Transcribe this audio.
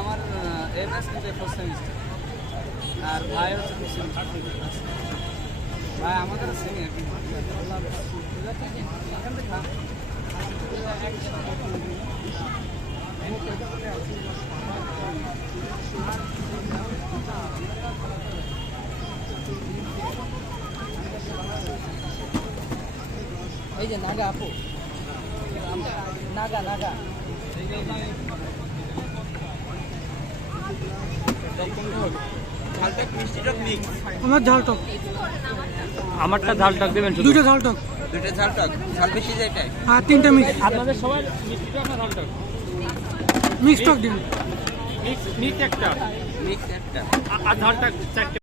আমার এমএস কিন্তু first semester আর ভাই হচ্ছে ভাই আমাদের সিনিয়র এই যে নাগা আপু নাগা নাগা আমার ঝাল টক, আমারটা ঝাল টক দেবেন শুধু। দুটো ঝাল টক, দুটো ঝাল টক, ঝাল বেশি যেটাই আর তিনটা মিক্স আপনাদের সবাই মিষ্টি টক না ঝাল টক? মিক্স টক দিন। মিক্স একটা মিক্স একটা আর ঝাল টক চারটে